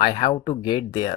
I have to get there.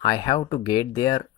I have to get there.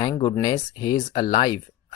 Thank goodness he is alive.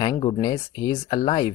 Thank goodness he is alive.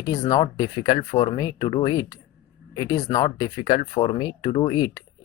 It is not difficult for me to do it. It is not difficult for me to do it.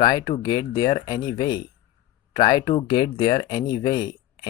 Try to get there anyway. Try to get there anyway.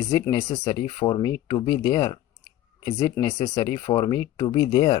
Is it necessary for me to be there? Is it necessary for me to be there?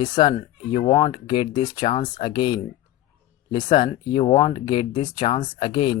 Listen, you won't get this chance again. Listen, you won't get this chance again.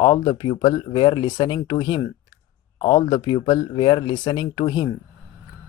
All the people were listening to him. All the people were listening to him.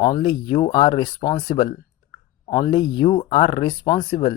Only you are responsible. Only you are responsible.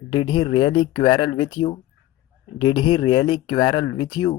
Did he really quarrel with you? Did he really quarrel with you?